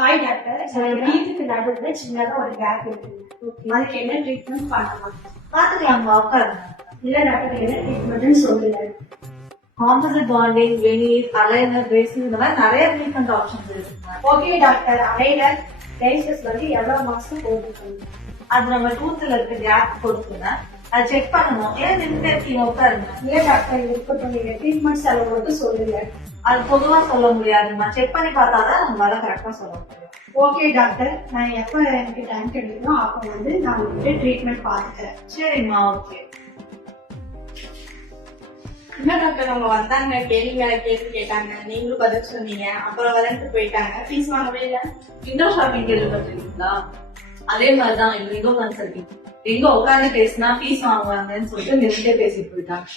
Hi doctor, எனக்கு டீத்துக்கு நடுவுல சின்னதா ஒரு கேப் இருக்கு. அதுக்கு என்ன ட்ரீட்மெண்ட் பண்ணலாம்? பாத்துக்கலாமா, உட்காருங்க. இல்ல டாக்டர், என்ன ட்ரீட்மெண்ட்னு சொல்லுங்க. Composite bonding, veneer, aligner, bracing இந்த மாதிரி நிறைய ட்ரீட்மெண்ட் ஆப்ஷன்ஸ் இருக்குங்க. ஓகே டாக்டர், அலைனர் பிரைசஸ் வந்து எவ்வளவு மாசம் போட்டுக்கணும்? அது நம்ம டூத்ல இருக்க கேப் கொடுக்குங்க. அதை செக் பண்ணணும். ஏன் நின்று இருக்கீங்க, உட்காருங்க. இல்ல டாக்டர், இருக்கட்டும், நீங்க ட்ரீட்மெண்ட் செலவு மட்டும் சொல்லுங்க. அது பொதுவா சொல்ல முடியாதுமா, செக் பண்ணி பார்த்தாதான் நம்மளால கரெக்டா சொல்ல முடியும். ஓகே டாக்டர், நான் எப்ப எனக்கு டைம் கிடைக்குமோ அப்ப வந்து நான் உங்ககிட்ட ட்ரீட்மெண்ட் பாத்துக்கிறேன். சரிம்மா, ஓகே. என்ன டாக்டர் அவங்க வந்தாங்க, கேள்வி வேற கேள்வி கேட்டாங்க, நீங்களும் பதில் சொன்னீங்க, அப்புறம் விளையாண்டு போயிட்டாங்க, ஃபீஸ் வாங்கவே இல்ல. விண்டோ ஷாப்பிங் கேள்விப்பட்டிருக்கீங்களா? அதே மாதிரிதான் இது விண்டோ கன்சல்டிங். எங்க உட்காந்து பேசினா ஃபீஸ் வாங்குவாங்கன்னு சொல்லிட்டு நின்றுட்டே பேசிட்டு போயிட்டாங்க.